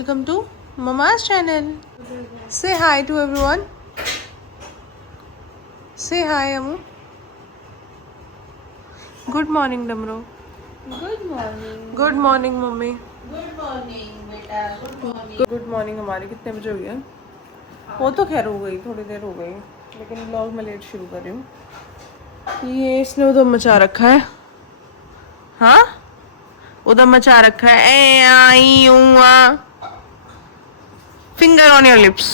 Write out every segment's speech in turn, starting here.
welcome to Mama's channel. Say hi to everyone. Say hi, Amu. Good morning, Damro. Good morning Good morning, mummy. Good morning बेटा good morning good morning हमारी कितने बजे हुई है? वो तो खैर हो गई, थोड़ी देर हो गई, लेकिन ब्लॉग में लेट शुरू कर रही हूँ. ये इसने उधर मचा रखा है. हाँ, उधर मचा रखा है. ए आई ऊ finger on your lips.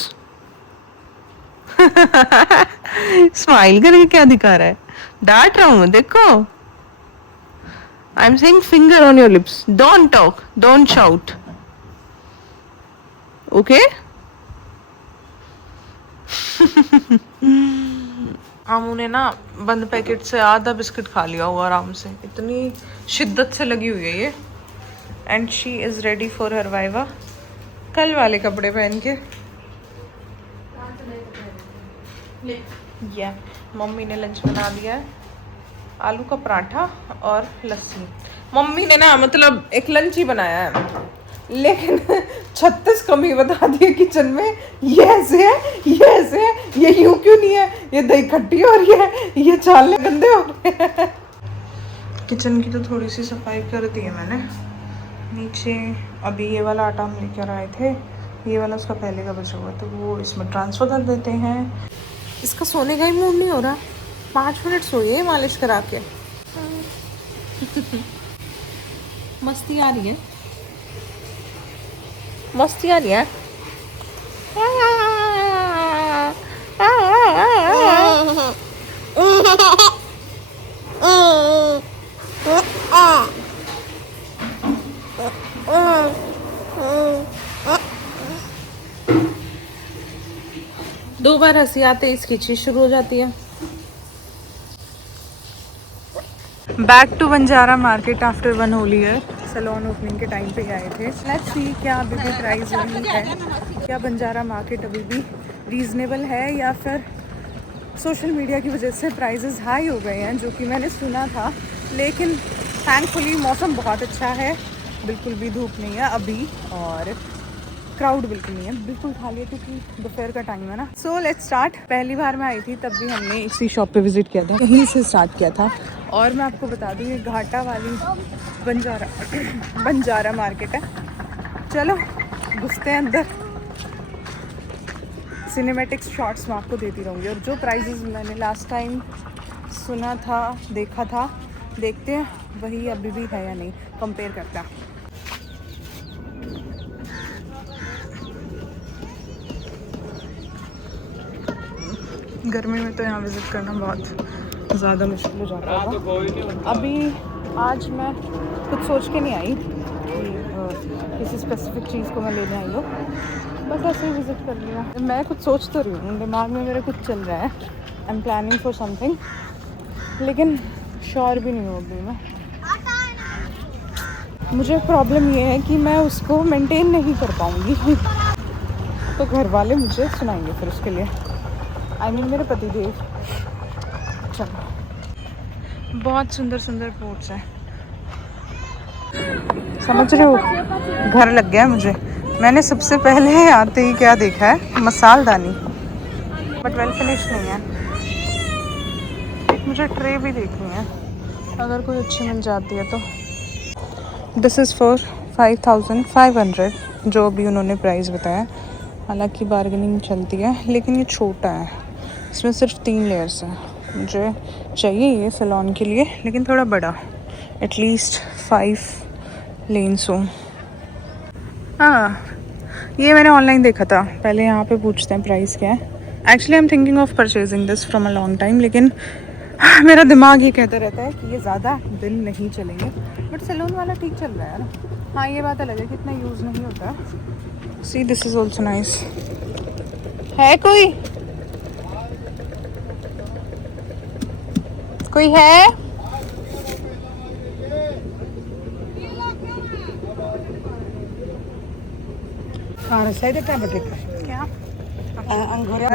Smile करके क्या दिखा रहा है? डांट रहा हूँ, देखो. I'm saying finger on your lips. Don't talk. Don't shout. Okay? आमू ने ना बंद पैकेट से आधा बिस्किट खा लिया हुआ आराम से. इतनी शिद्दत से लगी हुई है ये. And she is ready for her viva. कल वाले कपड़े पहन के. या मम्मी ने लंच बना दिया है. आलू का पराठा और लस्सी. मम्मी ने ना मतलब एक लंच ही बनाया है, लेकिन 36 कमी बता दी है किचन में. ये ऐसे है, ये ऐसे है, ये यूं क्यों नहीं है, ये दही खट्टी हो रही है, ये चावल गंदे हो रहे हैं. किचन की तो थोड़ी सी सफाई कर दी है मैंने. नीचे अभी ये वाला आटा हम लेकर आए थे, ये वाला उसका पहले का बचा हुआ, तो वो इसमें ट्रांसफ़र कर देते हैं. इसका सोने का ही मूड नहीं हो रहा. 5 मिनट सोइए मालिश करा के. मस्ती आ रही है, मस्ती आ रही है. दो बार हंसी आते इसकी चीज शुरू हो जाती है. Back to Banjara market after 1 whole year. Saloon opening के टाइम पे आए थे. लेट्स सी क्या अभी भी प्राइस वही है, क्या बंजारा मार्केट अभी भी रीज़नेबल है, या फिर सोशल मीडिया की वजह से प्राइसेस हाई हो गए हैं, जो कि मैंने सुना था. लेकिन थैंकफुली मौसम बहुत अच्छा है, बिल्कुल भी धूप नहीं है अभी, और क्राउड बिल्कुल नहीं है, बिल्कुल खाली है, क्योंकि दोपहर का टाइम है ना. So let's start. पहली बार मैं आई थी तब भी हमने इसी शॉप पे विज़िट किया था, कहीं से स्टार्ट किया था. और मैं आपको बता दूँ ये घाटा वाली बंजारा मार्केट है. चलो घुसते हैं अंदर. सिनेमैटिक शॉट्स मैं आपको देती रहूँगी, और जो प्राइजेस मैंने लास्ट टाइम सुना था, देखा था, देखते हैं वही अभी भी है या नहीं, कंपेयर करते हैं. गर्मी में तो यहाँ विज़िट करना बहुत ज़्यादा मुश्किल हो जाता है. अभी आज मैं कुछ सोच के नहीं आई कि किसी स्पेसिफिक चीज़ को मैं लेने आई हूँ, बस ऐसे ही विज़िट कर लिया. मैं कुछ सोच तो रही हूँ, दिमाग में मेरे कुछ चल रहा है. I am planning for something, लेकिन श्योर भी नहीं हूँ अभी मैं. मुझे प्रॉब्लम ये है कि मैं उसको मेंटेन नहीं कर पाऊँगी, तो घर वाले मुझे सुनाएंगे फिर उसके लिए. आई मीन मेरे पति देव. चलो, बहुत सुंदर सुंदर पोर्ट्स हैं, समझ रहे हो. घर लग गया मुझे. मैंने सबसे पहले आते ही क्या देखा है, मसालदानी, बट वेल फिनिश नहीं है. मुझे ट्रे भी देखनी है, अगर कोई अच्छी मिल जाती है तो. दिस इज़ फॉर 5500, जो अभी उन्होंने प्राइस बताया. हालांकि बार्गेनिंग चलती है, लेकिन ये छोटा है, इसमें सिर्फ 3 लेयर्स हैं. मुझे चाहिए ये सैलून के लिए, लेकिन थोड़ा बड़ा, एटलीस्ट 5 लेन्स हो. हाँ, ये मैंने ऑनलाइन देखा था. पहले यहाँ पे पूछते हैं प्राइस क्या है. Actually I am thinking of purchasing this from a long time, लेकिन मेरा दिमाग ये कहता रहता है कि ये ज़्यादा दिन नहीं चलेंगे. बट सैलून वाला ठीक चल रहा है ना. हाँ, ये बात अलग है कि इतना यूज़ नहीं होता. See this is also nice. है कोई है? क्या?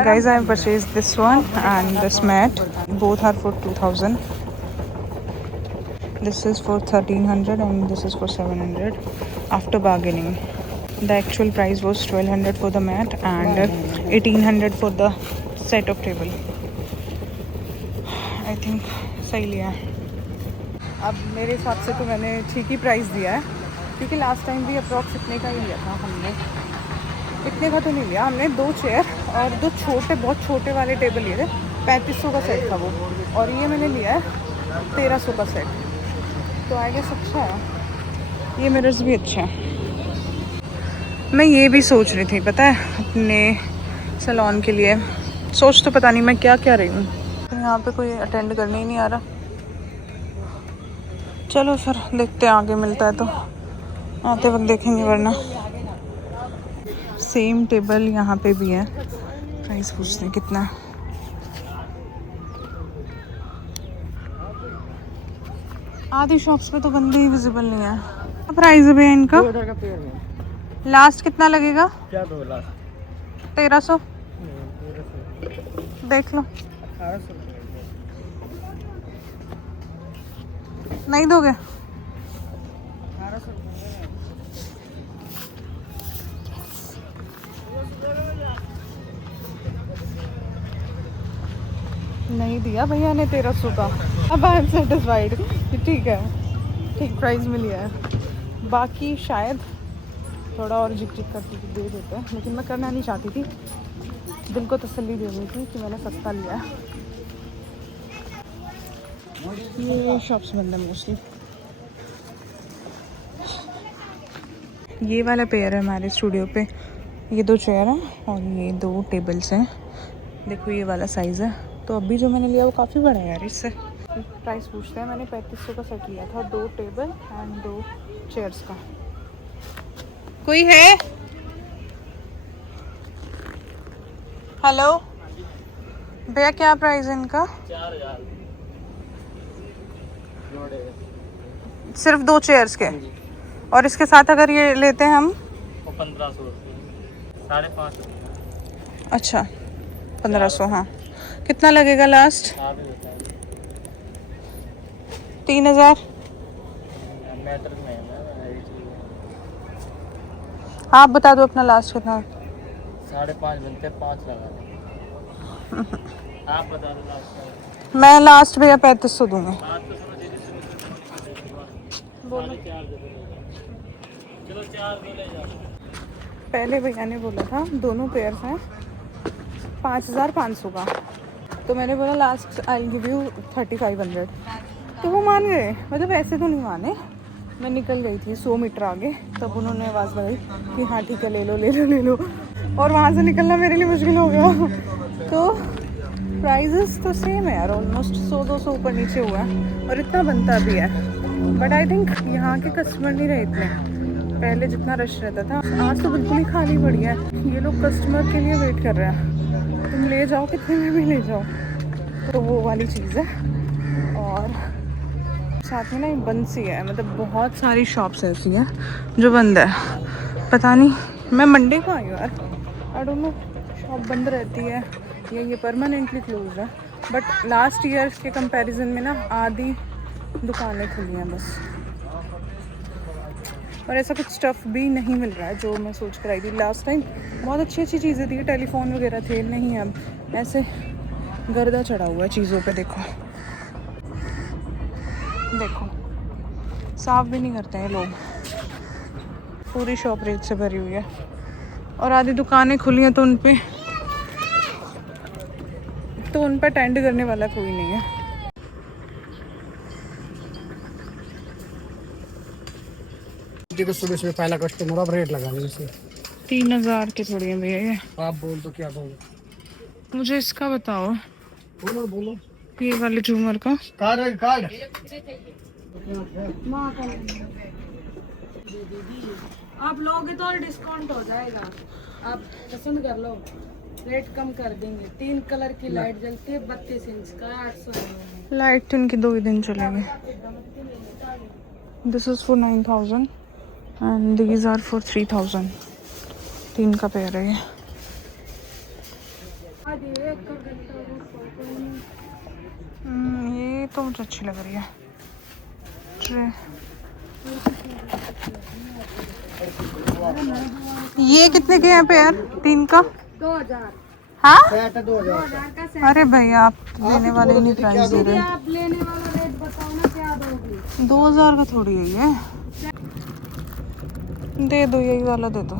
Guys, I have purchased this one and this mat. Both are for 2000. This is for 1300 and this is for 700 after bargaining. The actual price was 1200 for the mat and 1800 for the set of table. I think सही लिया है। अब मेरे हिसाब से तो मैंने ठीक ही प्राइस दिया है, क्योंकि लास्ट टाइम भी अप्रॉक्स इतने का ही लिया था हमने। इतने का तो नहीं लिया हमने, 2 चेयर और 2 छोटे बहुत छोटे वाले टेबल लिए थे। 3500 का सेट था वो, और ये मैंने लिया है 1300 का सेट। तो आई गेस अच्छा है। ये मिरर्स भी अच्छा है। मैं ये भी सोच रही थी पता है, अपने सैलून के लिए। सोच तो पता नहीं मैं क्या क्या रही हूँ। तो यहाँ पे कोई अटेंड करने ही नहीं आ रहा। चलो फिर देखते हैं, आगे मिलता है तो आते वक्त देखेंगे, वरना सेम टेबल यहाँ पे भी है। प्राइस पूछते हैं कितना है। आधी शॉप्स पे तो बंदे ही विजिबल नहीं है। क्या प्राइस है भैया इनका? 2000 का पेयर में। लास्ट कितना लगेगा? क्या दो लास्ट? 1300 1300। देख लो। 1800 नहीं दोगे? 1800 नहीं दिया भैया ने 1300 का। अब आई एम सेटिस्फाइड, ठीक है, ठीक प्राइस में लिया है। बाकी शायद थोड़ा और झिक झिक करके दे देते हैं, लेकिन मैं करना नहीं चाहती थी। दिल को तसल्ली देनी थी कि मैंने सस्ता लिया है। ये शॉप्स बंद है मोस्टली। ये वाला पेयर है हमारे स्टूडियो पे। ये 2 चेयर हैं और ये 2 टेबल्स हैं। देखो ये वाला साइज़ है। तो अभी जो मैंने लिया वो काफ़ी बड़ा है यार। इससे प्राइस पूछते हैं। मैंने 3500 का सेट लिया था, 2 टेबल एंड 2 चेयर्स का। कोई है? हेलो भैया, क्या प्राइस है इनका? 4000 सिर्फ 2 चेयर्स के? और इसके साथ अगर ये लेते हैं हम? वो 1500 रुपये, 550। अच्छा 1500। हाँ, कितना लगेगा लास्ट? आप ही बताइए। 3000। मैटर में है ना यही चीज़ है। आप बता दो अपना लास्ट कितना? 5.5 बनते, 5 लगा दें। आप बता दो लास्ट। मैं लास्ट भैया 3500 दूंगा। बात तो सुनो दीदी, बोलो। 4.5 दे दो। चलो 4 दो ले जाओ। पहले भैया ने बोला था दोनों पेयर हैं 5500 का, तो मैंने बोला लास्ट आई गिव यू 3500। तो वो मान गए, मतलब ऐसे तो नहीं माने। मैं निकल गई थी 100 मीटर आगे, तब उन्होंने आवाज़ लगाई कि हाँ ठीक है ले लो ले लो ले लो, और वहाँ से निकलना मेरे लिए मुश्किल हो गया। तो प्राइजेस तो सेम है यार, ऑलमोस्ट 100-200 ऊपर नीचे हुआ है, और इतना बनता भी है। बट आई थिंक यहाँ के कस्टमर नहीं रहे इतने, पहले जितना रश रहता था। आज तो बिल्कुल ही खाली पड़ी है। ये लोग कस्टमर के लिए वेट कर रहे हैं। तुम ले जाओ, कितने में भी ले जाओ। तो वो वाली चीज़ है। और साथ में ना बंद सी है, मतलब बहुत सारी शॉप्स ऐसी हैं जो बंद है। पता नहीं, मैं मंडे को आई हूँ यार, आई डोंट नो शॉप बंद रहती है या ये परमानेंटली क्लोज है। बट लास्ट ईयर के कंपैरिजन में ना आधी दुकानें खुली हैं बस, और ऐसा कुछ स्टफ़ भी नहीं मिल रहा है जो मैं सोच कर आई थी लास्ट टाइम। बहुत अच्छी अच्छी चीज़ें थी, टेलीफोन वगैरह थे, नहीं अब ऐसे गर्दा चढ़ा हुआ है चीज़ों पे। देखो देखो, साफ भी नहीं करते हैं लोग। पूरी शॉप रेत से भरी हुई है, और आधी दुकानें खुली हैं तो उन पे अटेंड करने वाला कोई नहीं है। को सुबह सुबह पहला कस्टमर, अब रेट लगा लीजिए। 3000 के थोड़ी है भैया ये। आप बोल तो क्या बोलो? मुझे इसका बताओ, बोलो बोलो। ये वाले झूमर का। कार्ड कार्ड आप लोगे तो और डिस्काउंट हो जाएगा। आप पसंद कर लो, रेट कम कर देंगे। 3 कलर की लाइट जलती है, 32 इंच का 800 लाइट तो इनकी 2 ही दिन चलेगी। This is for 9000 and these are for 3000। 3 का पेयर है ये। ये तो मुझे अच्छी लग रही है। ट्रे ये कितने के हैं पेयर 3 का? 2000। हाँ सेट 2000 का सेट। अरे भैया आप देने वाले ही नहीं प्राइस दे रहे। आप लेने वाला रेट बताओ ना, क्या दोगी? 2000 का थोड़ी है ये। दे दो यही वाला दे दो।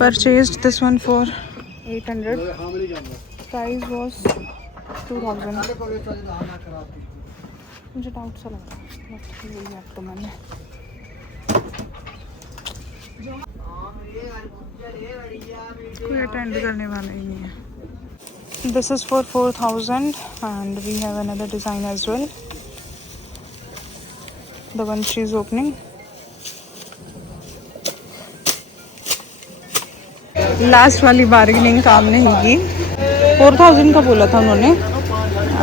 Purchased this one for 800. Price was 2000. मुझे डाउट सा लग रहा है यही आप तो मैंने कोई अटेंड करने वाला ही नहीं है। This is for 4000 and we have another design as well. The one she is opening. Last वाली बार्गेनिंग काम नहीं की। 4000 का बोला था उन्होंने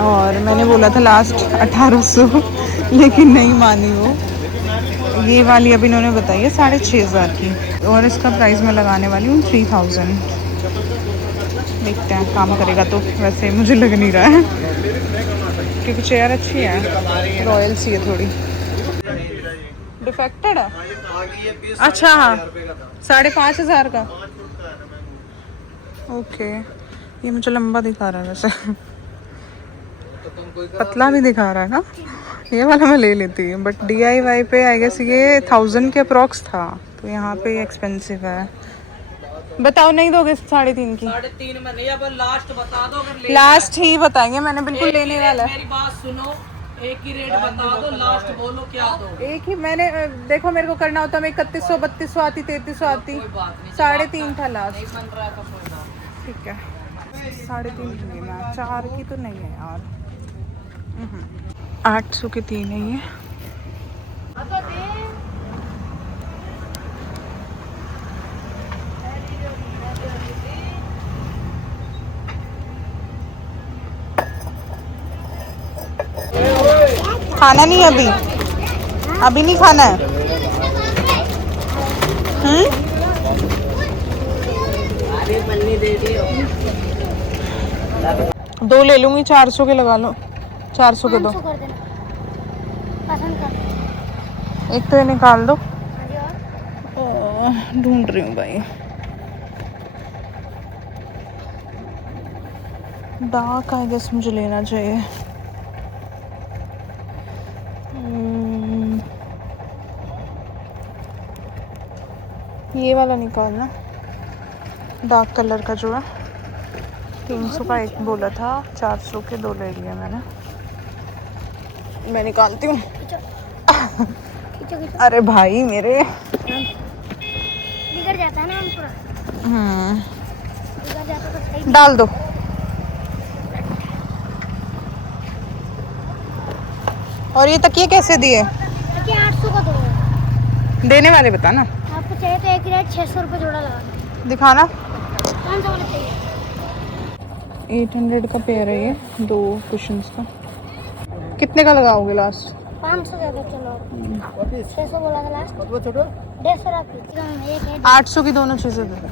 और मैंने बोला था लास्ट 1800 लेकिन नहीं मानी वो। ये वाली अभी इन्होंने बताई है 6500 की और इसका प्राइस मैं लगाने वाली हूँ 3000। देखते हैं काम करेगा तो, वैसे मुझे लग नहीं रहा है क्योंकि चेयर अच्छी है, रॉयल सी है थोड़ी। डिफेक्टेड है? अच्छा हाँ 5500 का। ओके ये मुझे लंबा दिखा रहा है वैसे, पतला भी दिखा रहा है ना। ये वाला मैं ले लेती हूँ बट DIY पे आई गेस ये 1000 के अप्रॉक्स था, तो यहाँ पे एक्सपेंसिव है। बताओ नहीं दोगे 3.5 की? 3.5 में नहीं, अब लास्ट बता दो। अगर लास्ट ही बताएंगे, मैंने बिल्कुल लेने वाला है। मेरी बात सुनो, एक ही रेट बता दो, लास्ट बोलो क्या दो। एक ही मैंने देखो मेरे को करना होता मैं 3100 3200 आती 3300 आती, 3.5 था लास्ट। बन रहा है तो कोई बात ठीक है 3.5 की मैं 4 की तो नहीं है यार। 800 के 3 है ये। खाना नहीं अभी, अभी नहीं खाना है। दो ले लूंगी, 400 के लगा लो, 400 के दो। एक तो ये निकाल दो। ढूंढ रही हूँ भाई, डार्क आई गेस मुझे लेना चाहिए। ये वाला निकालना, डार्क कलर का जो है। 300 का एक बोला था, 400 के 2 ले लिए मैंने। मैं निकालती हूँ। अरे भाई मेरे बिगड़ जाता है ना पूरा। बिगड़ जाता तो सही। डाल दो। और ये तकिए कैसे दिए? 800 का दो। देने वाले बता ना। आपको चाहिए तो एक रेट 600 रुपये जोड़ा लगा दो। दिखाना। 500 वाला चाहिए? 800 का पेयर है ये, 2 कुशन्स का। कितने का लगाओगे लास्ट? 500 दे दो चलो। 600 बोला था लास्ट। 150 रख। 800 की दोनों चीजें दे दो।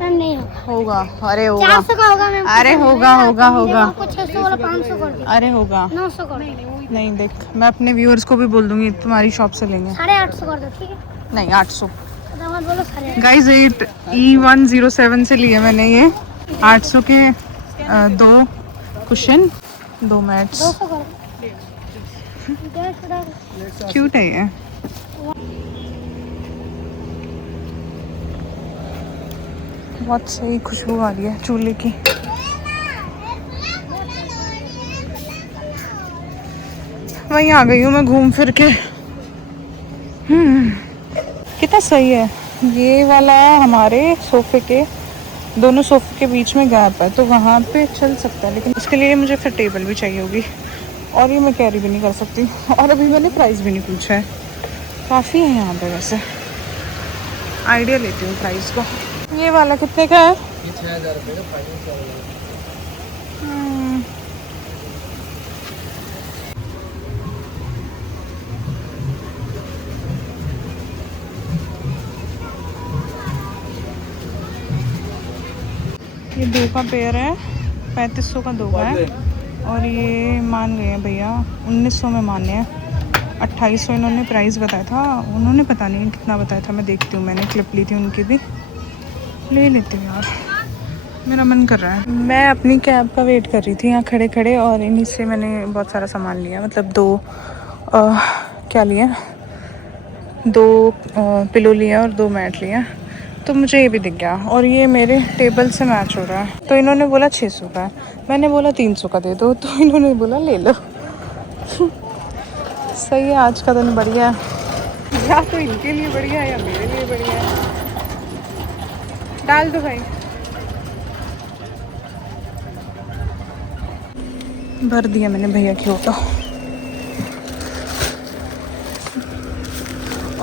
नहीं होगा, अरे होगा। 400 का होगा मैम। अरे होगा होगा होगा। आपको 600 वाला 500 कर दिया। अरे होगा। 900 कर दो। नहीं देख, मैं अपने व्यूअर्स को भी बोल दूंगी तुम्हारी शॉप से लेंगे। 850 कर दो ठीक है? नहीं 800। तो मत बोलो 850। गाइस 8E107 से लिए मैंने ये 800 के 2 कुशन 2 मैट्स। 200 कर दो। क्यूट है ये। बहुत सही खुशबू आ रही है चूल्हे की। वहीं आ गई हूँ मैं घूम फिर के। कितना सही है ये वाला। हमारे सोफे के दोनों सोफे के बीच में गैप है तो वहाँ पे चल सकता है, लेकिन उसके लिए मुझे फिर टेबल भी चाहिए होगी और ये मैं कैरी भी नहीं कर सकती। और अभी मैंने प्राइस भी नहीं पूछा है। काफ़ी है यहाँ पे वैसे। आइडिया लेती हूँ प्राइस को। ये वाला कितने का है? 6000 रुपये का फाइनेंस वाला। ये 2 का पेयर है, 3500 का 2 का है। और ये मान गए हैं भैया 1900 में माने हैं। 2800 इन्होंने प्राइस बताया था, उन्होंने पता नहीं कितना बताया था, मैं देखती हूँ, मैंने क्लिप ली थी उनकी भी, ले लेती हूँ यार, मेरा मन कर रहा है। मैं अपनी कैब का वेट कर रही थी यहाँ खड़े खड़े, और इन्हीं से मैंने बहुत सारा सामान लिया, मतलब क्या लिया, 2 पिलो लिया और 2 मैट लिया, तो मुझे ये भी दिख गया, और ये मेरे टेबल से मैच हो रहा है। तो इन्होंने बोला 600 का है, मैंने बोला 300 का दे दो, तो इन्होंने बोला ले लो। सही है, आज का दिन बढ़िया है, या तो इनके लिए बढ़िया है या मेरे लिए बढ़िया है। डाल दो भाई। भर दिया मैंने भैया की ऑटो,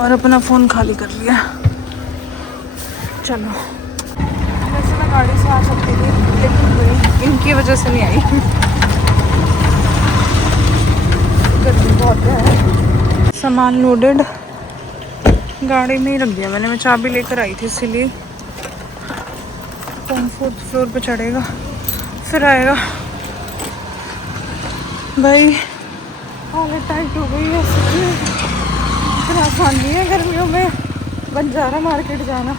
और अपना फ़ोन खाली कर लिया। चलो, वैसे मैं गाड़ी से आ सकती थी, लेकिन वही इनकी वजह से नहीं आई। गर्मी बहुत है। सामान लोडेड गाड़ी में ही रख दिया मैंने, मैं चाबी लेकर आई थी, इसीलिए। कौन 4th फ्लोर पे चढ़ेगा फिर आएगा। भाई हालत टाइट हो गई है, फिर आसान नहीं है गर्मियों में बंजारा मार्केट जाना।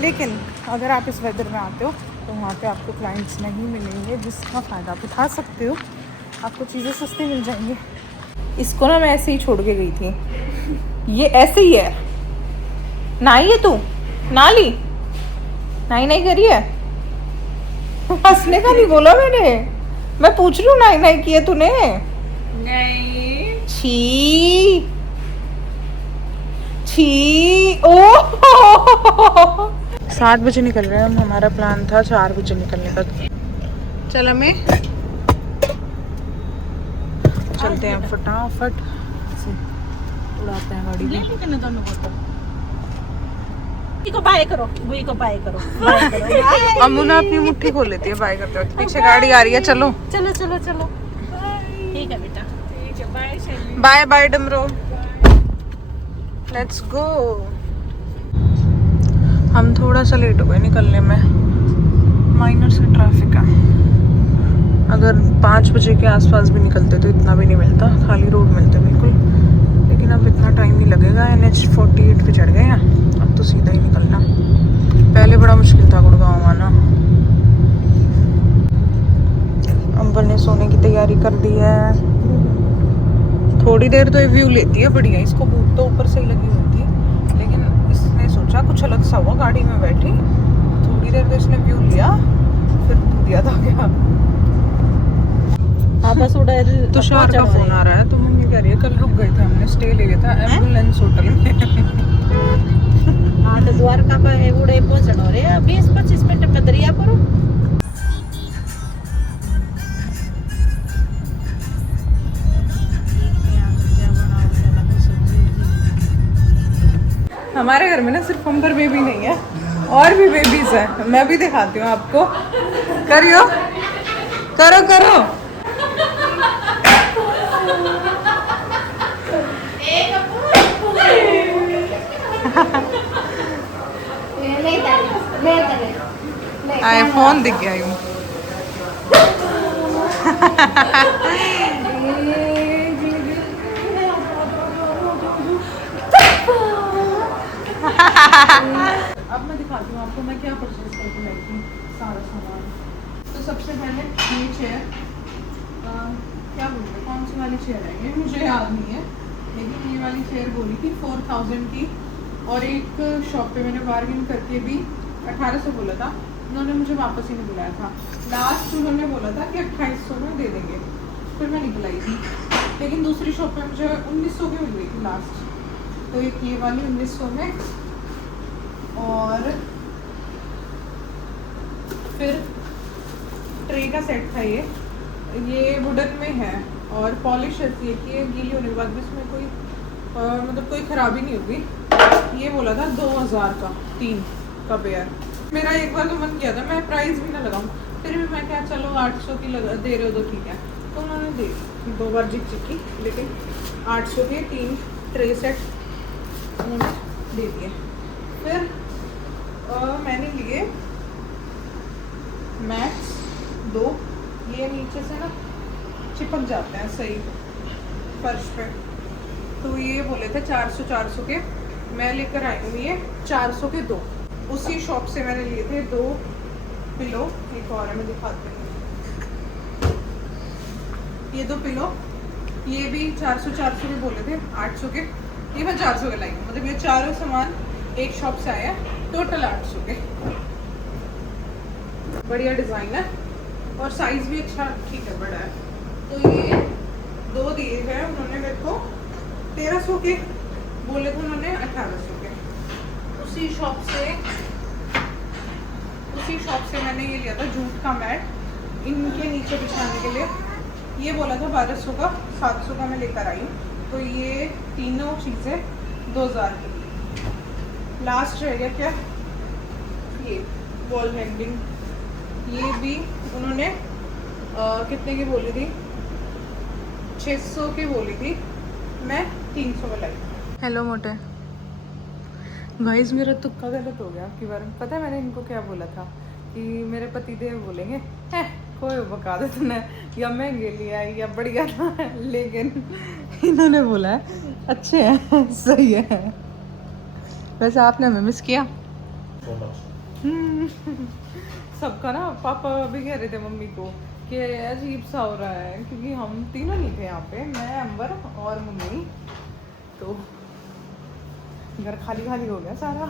लेकिन अगर आप इस वेदर में आते हो तो वहाँ पे आपको क्लाइंट्स नहीं मिलेंगे, जिसका फ़ायदा आप उठा सकते हो, आपको चीज़ें सस्ती मिल जाएंगी। इसको ना मैं ऐसे ही छोड़ के गई थी, ये ऐसे ही है ना, ये तू ना ली नहीं नहीं करी है, हंसने का नहीं बोला मैंने, मैं पूछ रही हूँ नहीं नहीं किया तूने? नहीं। छी छी, ओ 7 बजे निकल रहे हैं हम, हमारा प्लान था 4 बजे निकलने का। चल हमें चलते हैं फटाफट से, उड़ाते हैं गाड़ी की। को बाय करो, बुई को बाय करो, बाय करो। अमुना अपनी मुट्ठी खोल लेती है बाय करते वक्त, पीछे गाड़ी आ रही है, चलो चलो चलो चलो, ठीक है बेटा, ठीक है, बाय शैली, बाय बाय डमरो, लेट्स गो। हम थोड़ा सा लेट हो गए निकलने में, माइनर से ट्रैफिक है। अगर 5 बजे के आसपास भी निकलते तो इतना भी नहीं मिलता, खाली रोड मिलते बिल्कुल, लेकिन अब इतना टाइम नहीं लगेगा। NH 48 पे चढ़ गए हैं, अब तो सीधा ही निकलना। पहले बड़ा मुश्किल था गुड़गांव आना। अंबर ने सोने की तैयारी कर दी है, थोड़ी देर तो ये व्यू लेती है बढ़िया, इसको भूख तो ऊपर से ही लगी हुई थी, लेकिन इसने सोचा कुछ अलग सा हुआ, गाड़ी में बैठी थोड़ी देर तो इसने व्यू लिया, फिर दिया था क्या। तुषार का फोन आ रहा है, तो मम्मी कह रही है कल रुक गए थे, हमने स्टे ले लिया था एम्बुलेंस होटल में। हाँ तो द्वारका पर है उड़े पहुंचना रे, 20-25 मिनट में दरिया पर। हमारे घर में ना सिर्फ अंबर बेबी नहीं है, और भी बेबीज है, मैं भी दिखाती हूँ आपको। करियो, करो करो। आईफोन दिख गया यूं। अब मैं दिखाती हूँ आपको मैं क्या परचेज करके लाई थी, सारा सामान। तो सबसे पहले ये चेयर, क्या बोलते हैं, कौन सी वाली चेयर है ये मुझे याद नहीं है, लेकिन ये वाली चेयर बोली थी 4000 की, और एक शॉप पे मैंने बार्गेन करके भी 1800 बोला था, उन्होंने मुझे वापस ही नहीं बुलाया था। लास्ट उन्होंने बोला था कि 2800 में दे देंगे, फिर मैं निकल आई थी, लेकिन दूसरी शॉप पे मुझे 1900 की मिल गई थी लास्ट। तो एक ये वाली 1900 में, और फिर ट्रे का सेट था ये वुडन में है, और पॉलिश ऐसी है कि ये गीली होने के बाद भी इसमें कोई मतलब कोई खराबी नहीं होगी। ये बोला था 2000 का 3 का पेयर। मेरा एक बार तो मन किया था मैं प्राइस भी ना लगाऊं, फिर भी मैं क्या चलो 800 की दे रहे हो तो ठीक है, तो उन्होंने दे 2 बार जिक चिकी, लेकिन 800 के 3 ट्रे सेट उन्होंने दे दिए। फिर मैंने लिए मैक्स 2, ये नीचे से ना चिपक जाते हैं सही फर्श पे, तो ये बोले थे 400 के, मैं लेकर आई हूँ ये 400 के 2। उसी शॉप से मैंने लिए थे 2 पिलो। एक और है, मैं दिखाती हूँ, ये 2 पिलो, ये भी 400 के बोले थे, 800 के, ये मैं 400 के लाई हूँ। मतलब ये चारों सामान एक शॉप से आया, टोटल 800 के। बढ़िया डिज़ाइन है और साइज़ भी अच्छा ठीक है, बड़ा है। तो ये 2 दिए हैं उन्होंने मेरे को 1300 के, बोले थे उन्होंने 1800 के। उसी शॉप से मैंने ये लिया था जूट का मैट इनके नीचे बिछाने के लिए। ये बोला था 1200 का, 700 का मैं लेकर आई हूँ। तो ये तीनों चीज़ें 2000 की। लास्ट रह गया क्या, ये वॉल हैंगिंग, ये भी उन्होंने कितने की बोली थी, 600 की बोली थी, मैं 300 में लाई। हेलो मोटे गाइस, मेरा तुक्का गलत हो गया आपकी बारे में। पता है मैंने इनको क्या बोला था कि मेरे पतिदेव बोलेंगे कोई बका दे तूने, या महंगे लिया या बढ़िया था, लेकिन इन्होंने बोला है अच्छे हैं, सही है। वैसे आपने हमें मिस किया। सबका ना, पापा भी कह रहे थे मम्मी को कि अजीब सा हो रहा है, क्योंकि हम तीनों नहीं थे यहाँ पे, मैं, अंबर और मम्मी। तो घर खाली खाली हो गया सारा।